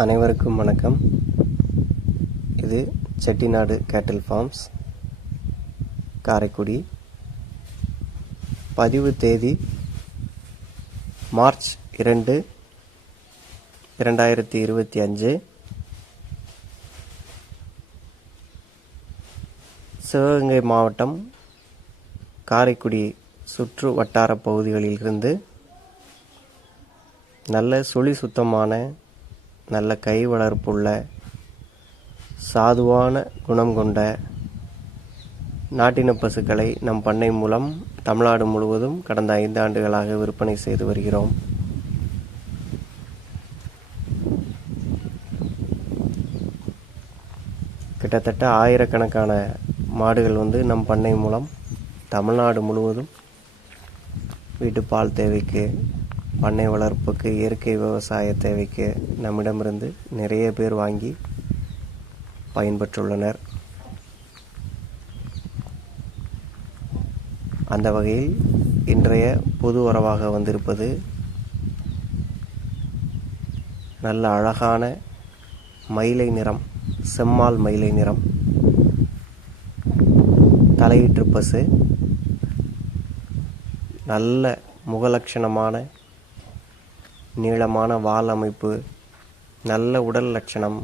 அனைவருக்கும் வணக்கம். இது செட்டிநாடு கேட்டில் ஃபார்ம்ஸ் காரைக்குடி. பதிவு தேதி மார்ச் இரண்டு இரண்டாயிரத்தி இருபத்தி அஞ்சு. சிவகங்கை மாவட்டம் காரைக்குடி சுற்று வட்டார பகுதிகளிலிருந்து நல்ல சுழி சுத்தமான நல்ல கை வளர்ப்புள்ள சாதுவான குணம் கொண்ட நாட்டின பசுக்களை நம் பண்ணை மூலம் தமிழ்நாடு முழுவதும் கடந்த ஐந்து ஆண்டுகளாக விற்பனை செய்து வருகிறோம். கிட்டத்தட்ட ஆயிரக்கணக்கான மாடுகள் வந்து நம் பண்ணை மூலம் தமிழ்நாடு முழுவதும் வீட்டு பால் தேவைக்கு பண்ணை வளர்ப்புக்கு இயற்கை விவசாய தேவைக்கு நம்மிடமிருந்து நிறைய பேர் வாங்கி பயன்பெற்றுள்ளனர். அந்த வகையில் இன்றைய புது உறவாக வந்திருப்பது நல்ல அழகான மயிலை நிறம் செம்மால் மயிலை நிறம் தலையீற்று பசு நல்ல முகலட்சணமான நீளமான வால் அமைப்பு நல்ல உடல் லட்சணம்.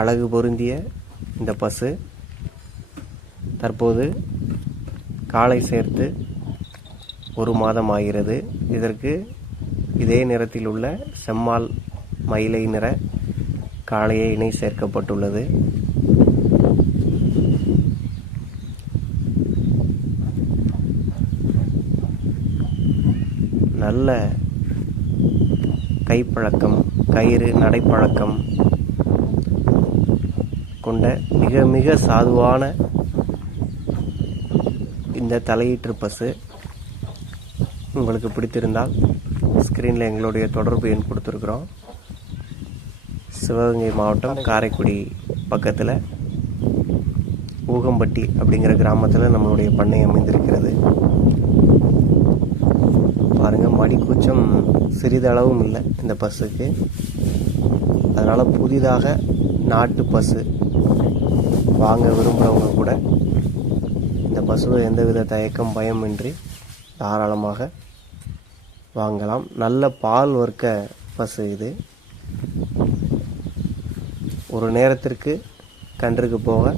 அழகு பொருந்திய இந்த பசு தற்போது காலை சேர்த்து ஒரு மாதம் ஆகிறது. இதற்கு இதே நிறத்தில் உள்ள செம்மால் மயிலை நிற காளையை இணை சேர்க்கப்பட்டுள்ளது. நல்ல கைப்பழக்கம் கயிறு நடைப்பழக்கம் கொண்ட மிக மிக சாதுவான இந்த தலையீட்டு பசு உங்களுக்கு பிடித்திருந்தால் ஸ்க்ரீனில் எங்களுடைய தொடர்பு எண் கொடுத்துருக்குறோம். சிவகங்கை மாவட்டம் காரைக்குடி பக்கத்தில் ஊகம்பட்டி அப்படிங்கிற கிராமத்தில் நம்மளுடைய பண்ணை அமைந்திருக்கிறது. பாருங்கள் மடி கூச்சம் சிறிதளவும் இல்லை இந்த பஸ்ஸுக்கு. அதனால் புதிதாக நாட்டு பஸ்ஸு வாங்க விரும்புகிறவங்க கூட இந்த பசுவை எந்தவித தயக்கம் பயமின்றி தாராளமாக வாங்கலாம். நல்ல பால் வர்க்க பஸ்ஸு இது. ஒரு நேரத்திற்கு கன்றுக்கு போக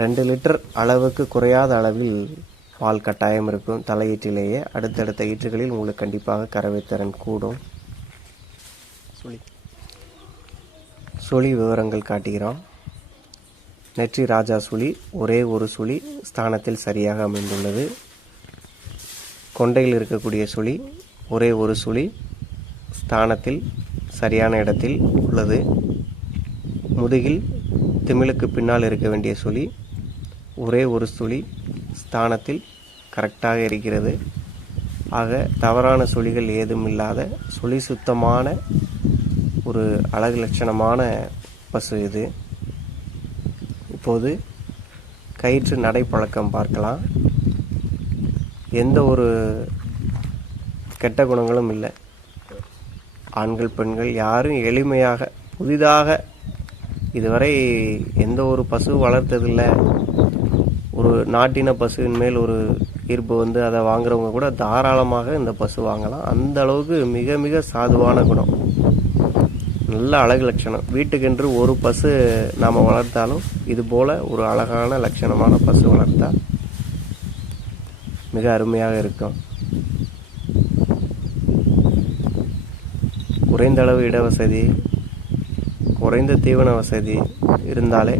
ரெண்டு லிட்டர் அளவுக்கு குறையாத அளவில் பால் கட்டாயம் இருக்கும். தலையீற்றிலேயே அடுத்தடுத்த ஈற்றுகளில் உங்களுக்கு கண்டிப்பாக கறவைத்திறன் கூடும். சுழி. சுழி விவரங்கள் காட்டுகிறோம். நெற்றி ராஜா சுழி ஒரே ஒரு சுழி ஸ்தானத்தில் சரியாக அமைந்துள்ளது. கொண்டையில் இருக்கக்கூடிய சுழி ஒரே ஒரு சுழி ஸ்தானத்தில் சரியான இடத்தில் உள்ளது. முதுகில் திமிழுக்கு பின்னால் இருக்க வேண்டிய சுழி ஒரே ஒரு சுழி ஸ்தானத்தில் கரெக்டாக இருக்கிறது. ஆக தவறான சுழிகள் ஏதும் இல்லாத சுழி சுத்தமான ஒரு அழகு லட்சணமான பசு இது. இப்போது கயிற்று நடைப்பழக்கம் பார்க்கலாம். எந்த ஒரு கெட்ட குணங்களும் இல்லை. ஆண்கள் பெண்கள் யாரும் எளிமையாக புதிதாக இதுவரை எந்த ஒரு பசு வளர்த்ததில்லை. ஒரு நாட்டின பசுவின் மேல் ஒரு ஈர்ப்பு வந்து அதை வாங்குறவங்க கூட தாராளமாக இந்த பசு வாங்கலாம். அந்த அளவுக்கு மிக மிக சாதுவான குணம். நல்ல அழகு லட்சணம். வீட்டுக்கென்று ஒரு பசு நாம் வளர்த்தாலும் இது போல் ஒரு அழகான லட்சணமான பசு வளர்த்தா மிக அருமையாக இருக்கும். குறைந்த அளவு இட வசதி குறைந்த தீவன வசதி இருந்தாலே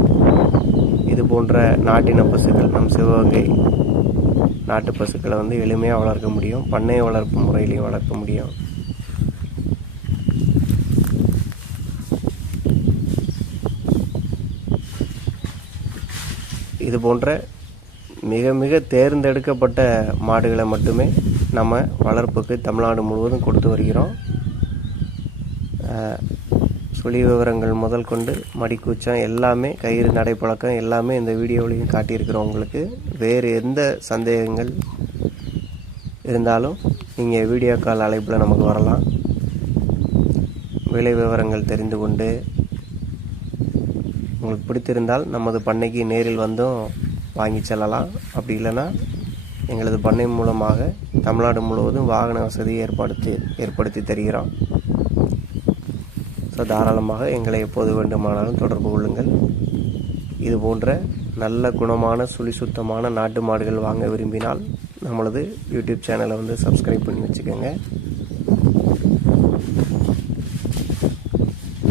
இது போன்ற நாட்டின பசுக்கள் நம் சிவகங்கை நாட்டு பசுக்களை வந்து எளிமையாக வளர்க்க முடியும். பண்ணை வளர்ப்பு முறையிலையும் வளர்க்க முடியும். இது போன்ற மிக மிக தேர்ந்தெடுக்கப்பட்ட மாடுகளை மட்டுமே நம்ம வளர்ப்புக்கு தமிழ்நாடு முழுவதும் கொடுத்து வருகிறோம். சுழி விவரங்கள் முதல் கொண்டு மடிக்கூச்சம் எல்லாமே கயிறு நடைப்பழக்கம் எல்லாமே இந்த வீடியோவிலையும் காட்டியிருக்கிறோம் உங்களுக்கு. வேறு எந்த சந்தேகங்கள் இருந்தாலும் நீங்கள் வீடியோ கால் அழைப்பில் நமக்கு வரலாம். விலை விவரங்கள் தெரிந்து கொண்டு உங்களுக்கு பிடித்திருந்தால் நமது பண்ணைக்கு நேரில் வந்தும் வாங்கி செல்லலாம். அப்படி இல்லைன்னா எங்களது பண்ணை மூலமாக தமிழ்நாடு முழுவதும் வாகன வசதி ஏற்படுத்தி ஏற்படுத்தி தருகிறோம். ஸோ தாராளமாக எங்களை எப்போது வேண்டுமானாலும் தொடர்பு கொள்ளுங்கள். இது போன்ற நல்ல குணமான சுழி சுத்தமான நாட்டு மாடுகள் வாங்க விரும்பினால் நம்மளது யூடியூப் சேனலை வந்து சப்ஸ்கிரைப் பண்ணி வச்சுக்கோங்க.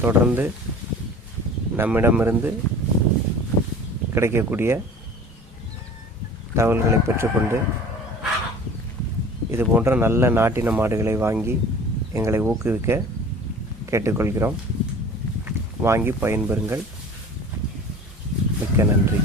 தொடர்ந்து நம்மிடமிருந்து கிடைக்கக்கூடிய தகவல்களை பெற்றுக்கொண்டு இது போன்ற நல்ல நாட்டின மாடுகளை வாங்கி எங்களை ஊக்குவிக்க கேட்டுக்கொள்கிறோம். வாங்கி பயன்பெறுங்கள். மிக்க நன்றி.